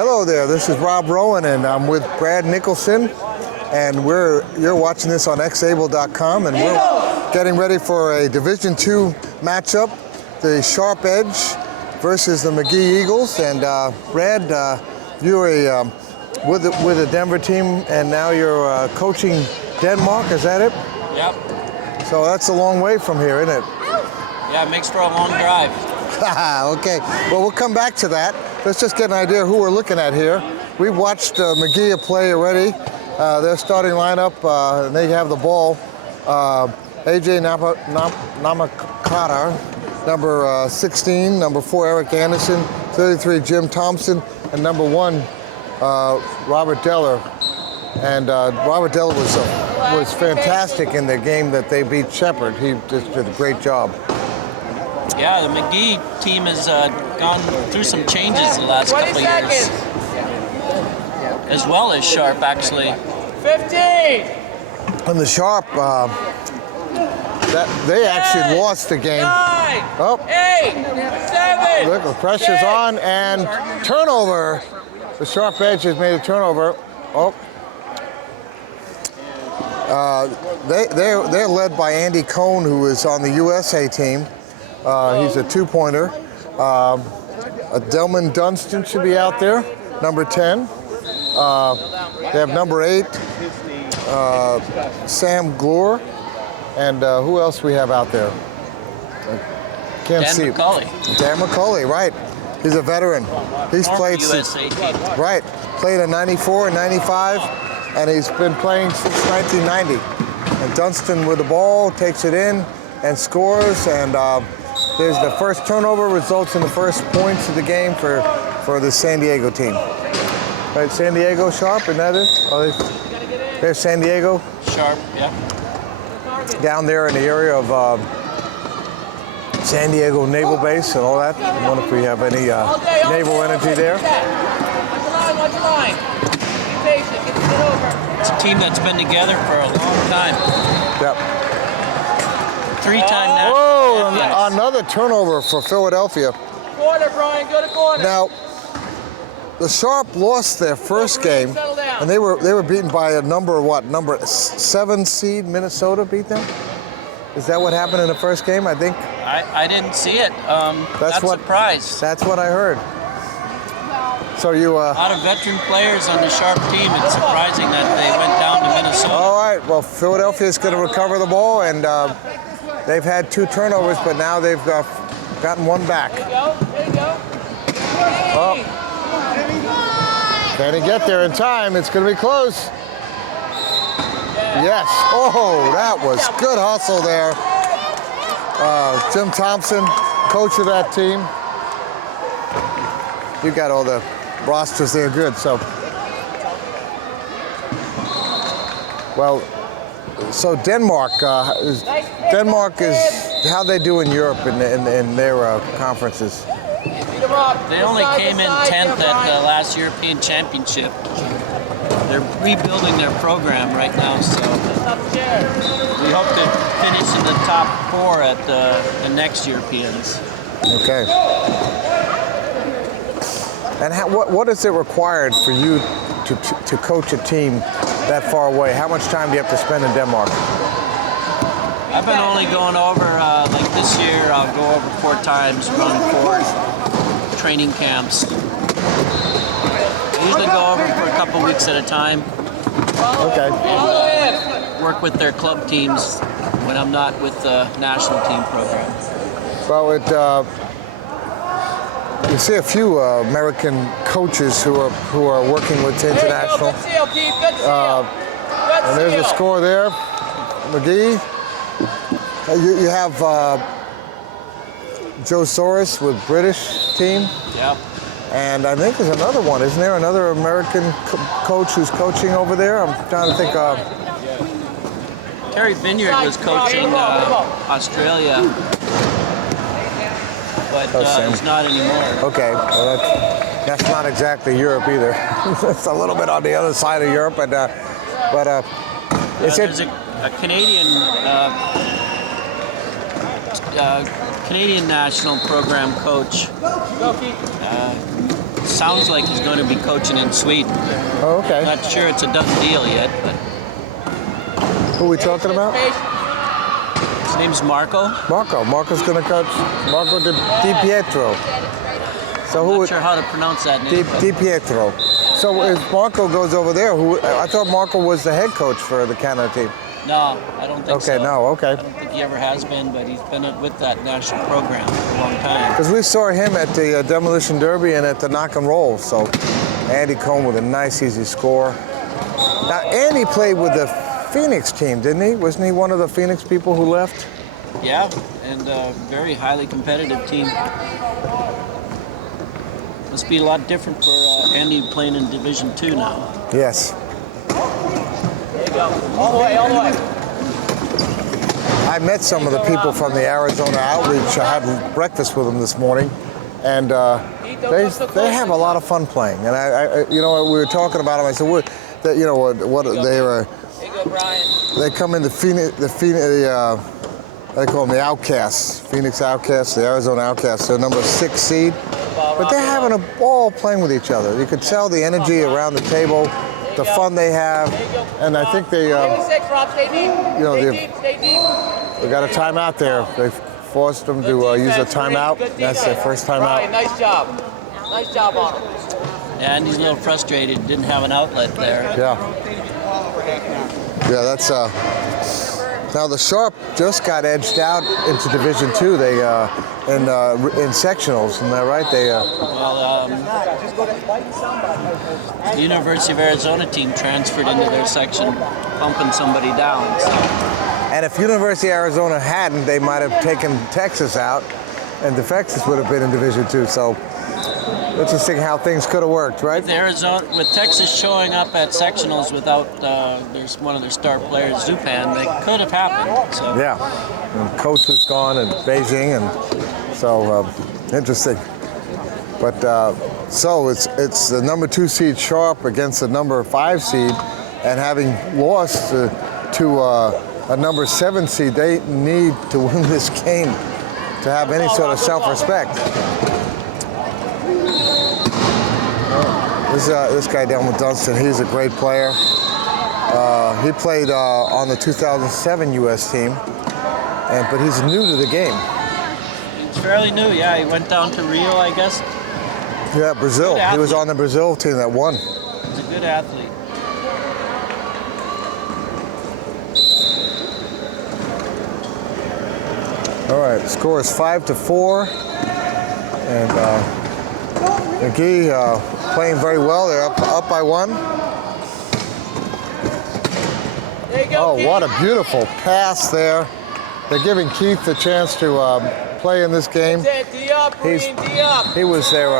Hello there, this is Rob Rowan and I'm with Brad Nicholson and you're watching this on xable.com and we're getting ready for a Division II matchup, the Sharp Edge versus the Magee Eagles. And Brad, you're with the Denver team and now you're coaching Denmark, is that it? Yep. So that's a long way from here, isn't it? Yeah, it makes for a long drive. Okay, well, we'll come back to that. Let's just get an idea who we're looking at here. We've watched Magee play already. Their starting lineup, and they have the ball. AJ Namakata, number 16, number 4, Eric Anderson, 33, Jim Thompson, and number 1, Robert Deller. And Robert Deller was fantastic in the game that they beat Shepherd. He just did a great job. Yeah, the Magee team has gone through some changes the last couple of years. As well as Sharp, actually. 15! And the Sharp, they actually lost the game. 9, oh. 8, 7, Look, the pressure's 6. on, and turnover. The Sharp Edge has made a turnover. Oh. They're led by Andy Cohn, who is on the USA team. He's a two-pointer. Delman Dunstan should be out there, number 10. They have number 8, Sam Glore. And who else we have out there? Can't Dan see. McCauley. Dan McCauley, right. He's a veteran. He's played USA team. Right. Played in 94 and 95, and he's been playing since 1990. And Dunstan with the ball takes it in and scores, and there's the first turnover, results in the first points of the game for the San Diego team. Right, San Diego Sharp, and that is? Oh, there's San Diego. Sharp, yeah. Down there in the area of San Diego Naval Base and all that. I wonder if we have any naval energy there. Watch the line. Be patient. Get it over. It's a team that's been together for a long time. Yep. 3-time national Oh, champions. another turnover for Philadelphia. Corner, Brian. Go to corner. Now, the Sharp lost their first game, and they were beaten by a number 7 seed Minnesota beat them. Is that what happened in the first game? I think. I didn't see it. That's what surprised. That's what I heard. So you. A lot of veteran players on the Sharp team. It's surprising that they went down to Minnesota. All right. Well, Philadelphia is going to recover the ball, and they've had 2 turnovers, but now they've gotten 1 back. There you go. Oh. Can he get there in time? It's going to be close. Yes. Oh, that was good hustle there. Jim Thompson, coach of that team. You got all the rosters there good. So, well, so Denmark is how they do in Europe in their conferences. They only came in 10th at the last European Championship. They're rebuilding their program right now, so we hope to finish in the top 4 at the next Europeans. Okay. And what is it required for you to coach a team that far away? How much time do you have to spend in Denmark? I've been only going over, like this year, I'll go over 4 times, run 4 training camps. I usually go over for a couple weeks at a time. Okay. And, work with their club teams when I'm not with the national team program. Well, you see a few American coaches who are working with international. Good seal, Keith. Good seal. And there's the score there. Magee. You have Joe Soros with British team. Yep. And I think there's another one. Isn't there another American coach who's coaching over there? I'm trying to think of. Terry Vineyard was coaching Australia, but he's not anymore. Okay, well that's not exactly Europe either. It's a little bit on the other side of Europe, but there's a Canadian Canadian national program coach. sounds like he's going to be coaching in Sweden. Oh, okay. Not sure it's a done deal yet, but Who are we talking about? his name's Marco. Marco's going to coach Marco Di Pietro. So who Not would sure how to pronounce that name. but- Di Pietro. So if Marco goes over there, I thought Marco was the head coach for the Canada team. No, I don't think so. Okay, no, okay. I don't think he ever has been, but he's been with that national program for a long time. Because we saw him at the Demolition Derby and at the Knock and Roll. So Andy Cohn with a nice, easy score. Now, Andy played with the Phoenix team, didn't he? Wasn't he one of the Phoenix people who left? Yeah, and a very highly competitive team. Must be a lot different for Andy playing in Division II now. Yes. There you go. All the way, all the way. I met some of the people from the Arizona outreach. I had breakfast with them this morning, and they have a lot of fun playing. And I we were talking about them. I said, what they were. There you go, Brian. They come in they call them the Outcasts, Phoenix Outcasts, the Arizona Outcasts. They're number 6 seed, but they're having a ball playing with each other. You could tell the energy around the table, the fun they have, and I think they. Six, Rob, stay deep. Stay deep. They got a timeout there. They forced them to use a timeout. That's their first timeout. Brian, nice job. Nice job on him. Yeah, Andy's a little frustrated, didn't have an outlet there. Yeah. Yeah, that's. Now the Sharp just got edged out into Division II. They in sectionals, isn't that right? They. The University of Arizona team transferred into their section, bumping somebody down. So. And if University of Arizona hadn't, they might have taken Texas out, and the Texas would have been in Division II. So interesting how things could have worked, right? With Texas showing up at sectionals without there's one of their star players, Zupan, they could have happened. So. Yeah. And coach was gone in Beijing, and so interesting. But so it's the number 2 seed Sharp against the number 5 seed, and having lost to a number 7 seed, they need to win this game to have any sort of self-respect. This guy down with Dunston, he's a great player. He played on the 2007 U.S. team, but he's new to the game. He's fairly new, yeah. He went down to Rio, I guess. Yeah, Brazil. He was on the Brazil team that won. He's a good athlete. All right, score is 5-4, and Magee playing very well. They're up by 1. There you go, Oh, Keith. what a beautiful pass there. They're giving Keith the chance to play in this game. That's it. D up, Green, D up. He was their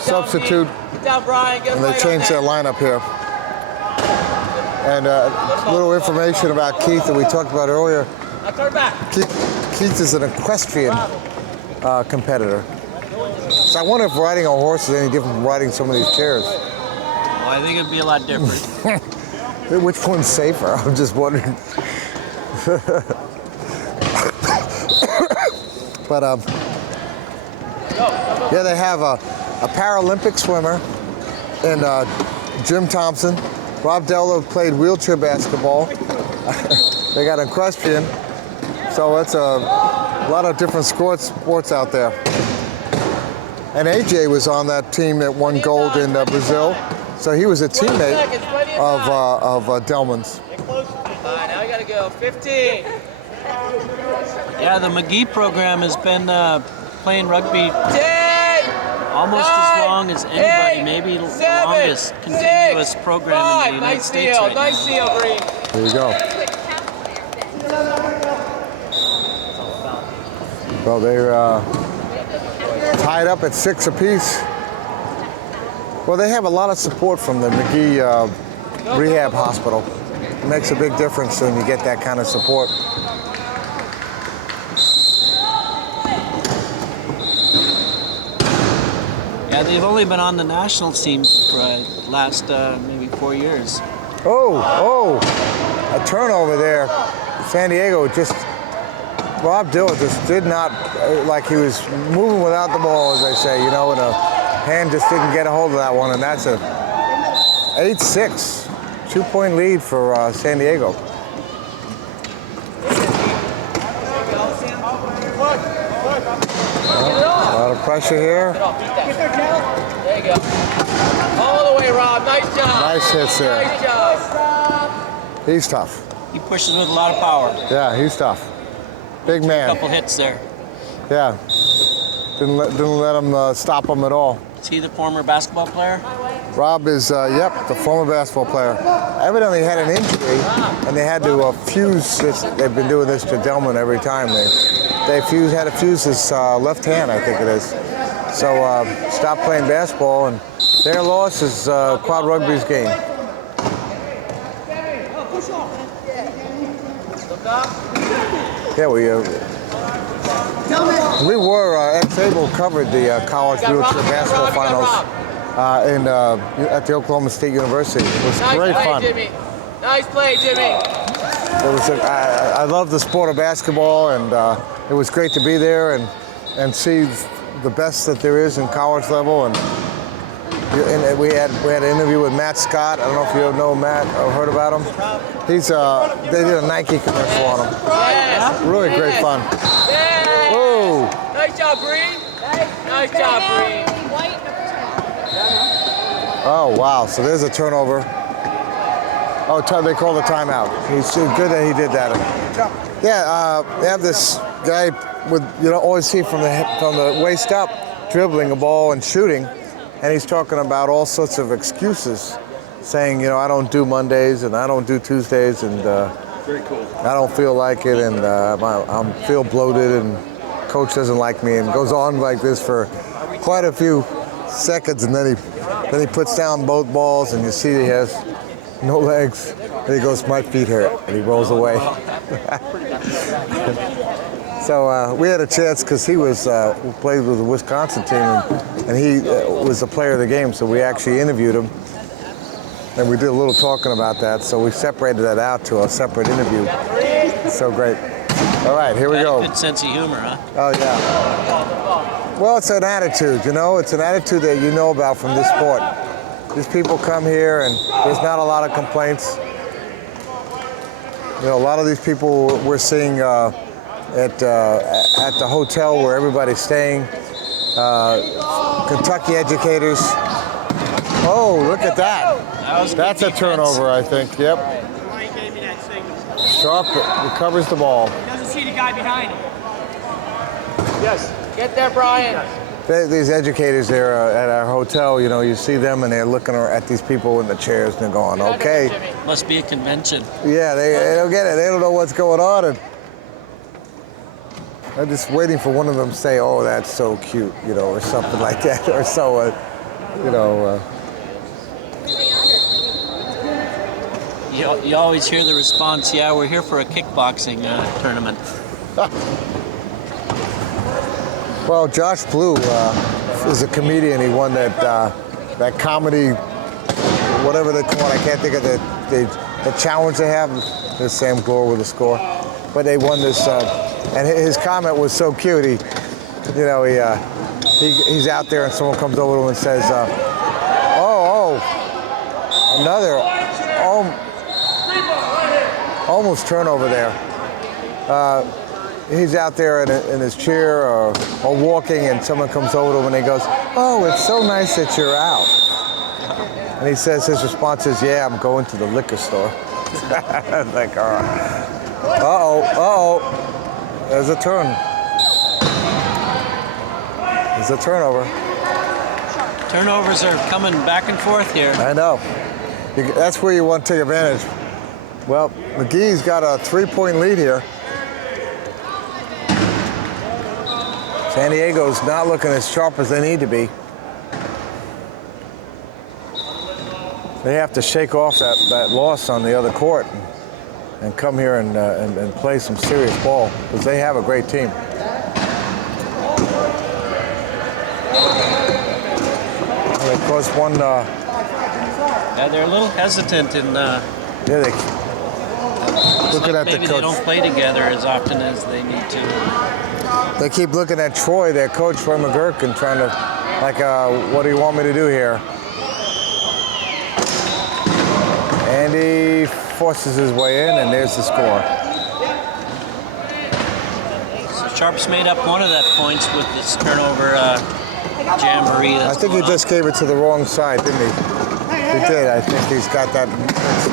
substitute, Get down, Brian. Get and they right on changed their that. lineup here. And a little information about Keith that we talked about earlier. Now turn back. Keith is an equestrian competitor. So I wonder if riding a horse is any different from riding some of these chairs. Well, I think it'd be a lot different. Which one's safer? I'm just wondering. But yeah, they have a Paralympic swimmer in Jim Thompson. Rob Dello played wheelchair basketball. They got an equestrian. So that's a lot of different sports out there. And AJ was on that team that won gold in Brazil. So he was a teammate of Delman's. All right, now you gotta go. 15. Yeah, the Magee program has been playing rugby 10. almost as long as anybody, maybe the longest continuous program in the United States right now. Nice seal, Green. There you go. Well, they're tied up at 6 apiece. Well, they have a lot of support from the Magee Rehab Hospital. It makes a big difference when you get that kind of support. Yeah, they've only been on the national team for the last maybe 4 years. Oh, a turnover there. San Diego Rob Dill just did not, like he was moving without the ball, as they say, in a hand just didn't get a hold of that one, and that's a 8-6. 2-point lead for San Diego. A lot of pressure here. There you go. All the way, Rob. Nice job. Nice hits there. Nice job. He's tough. He pushes with a lot of power. Yeah, he's tough. Big A man. couple hits there. Yeah. Didn't let him stop him at all. Is he the former basketball player? Rob is, yep, the former basketball player. Evidently had an injury, and they had to fuse this. They've been doing this to Delman every time. They had to fuse his left hand, I think it is. So stopped playing basketball, and their loss is Quad Rugby's game. Yeah, we were ex-able covered the college wheelchair basketball finals at the Oklahoma State University. It was great fun. Jimmy. Nice play, Jimmy. I love the sport of basketball, and it was great to be there and see the best that there is in college level. And we had an interview with Matt Scott. I don't know if you know Matt or heard about him. They did a Nike commercial on him. Yes. Really great fun. Yes. Whoa! Nice job, Bree. Nice job, Bree. Oh wow! So there's a turnover. Oh, they called the timeout. He's good that he did that. Yeah, they have this guy with always see from the waist up, dribbling a ball and shooting, and he's talking about all sorts of excuses, saying I don't do Mondays and I don't do Tuesdays and Very cool. I don't feel like it and I feel bloated and coach doesn't like me, and goes on like this for quite a few seconds, and then he puts down both balls and you see he has no legs. And he goes, my feet hurt, and he rolls away. So we had a chance because he played with the Wisconsin team, and he was a player of the game. So we actually interviewed him, and we did a little talking about that. So we separated that out to a separate interview. It's so great. All right, here we go. Good sense of humor, huh? Oh yeah. Well, it's an attitude. It's an attitude that you know about from this sport. These people come here, and there's not a lot of complaints. A lot of these people we're seeing at the hotel where everybody's staying. Kentucky educators. Oh, look at that. That's a turnover, I think. Yep. Sharp recovers the ball. Doesn't see the guy behind him. Yes. Get there, Brian. These educators there at our hotel, you see them and they're looking at these people in the chairs and they're going, okay. Must be a convention. Yeah, they don't get it. They don't know what's going on. And I'm just waiting for one of them to say, oh, that's so cute, or something like that. Or so, You always hear the response, yeah, we're here for a kickboxing tournament. Well, Josh Blue is a comedian. He won that comedy, whatever they call it. I can't think of the challenge they have. There's Sam Gore with the score, but they won this, and his comment was so cute. He's out there, and someone comes over to him and says, another almost turnover there. He's out there in his chair or walking, and someone comes over to him and he goes, oh, it's so nice that you're out. And he says, his response is, yeah, I'm going to the liquor store. Like, all right. Uh-oh. There's a turn. There's a turnover. Turnovers are coming back and forth here. I know. That's where you want to take advantage. Well, Magee's got a 3-point lead here. San Diego's not looking as sharp as they need to be. They have to shake off that loss on the other court and come here and play some serious ball, because they have a great team. And of course, one. Yeah, they're a little hesitant in. Looking at maybe the coach. they don't play together as often as they need to. They keep looking at Troy, their coach, Troy McGurk, and trying to Like, what do you want me to do here? Andy forces his way in, and there's the score. So Sharp's made up one of that points with this turnover jamboree. I think he just gave it to the wrong side, didn't he? He did. I think he's got that mixed.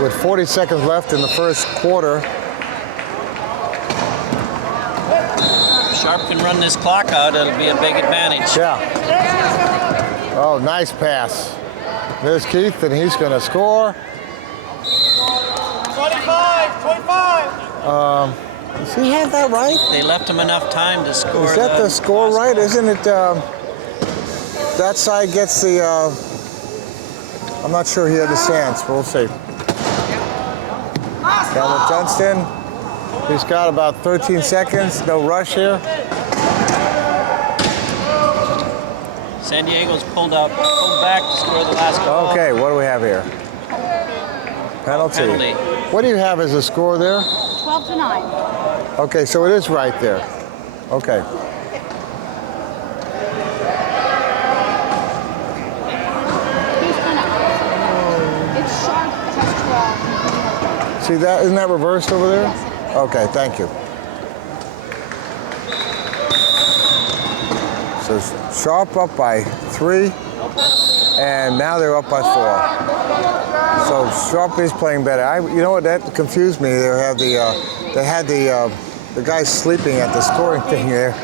With 40 seconds left in the first quarter. If Sharp can run this clock out, it'll be a big advantage. Yeah. Oh, nice pass. There's Keith, and he's going to score. 25. Does he have that right? They left him enough time to score. Is that the score right? Isn't it? That side gets the. I'm not sure he understands, but we'll see. Down with Johnston. He's got about 13 seconds. No rush here. San Diego's pulled back to score the last goal. Okay, what do we have here? Penalty. What do you have as a score there? 12-9. Okay, so it is right there. Okay. Who's gonna? It's Sharp has 12. See that? Isn't that reversed over there? Yes, it is. Okay, thank you. So Sharp up by 3, and now they're up by 4. So Sharp is playing better. You know what? That confused me. They had the guy sleeping at the scoring thing there.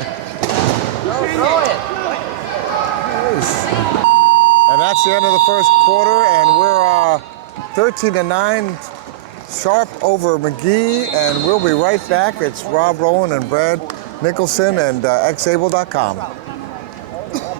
And that's the end of the first quarter, and we're 13-9. Sharp over Magee, and we'll be right back. It's Rob Rowan and Brad Nicholson and xable.com.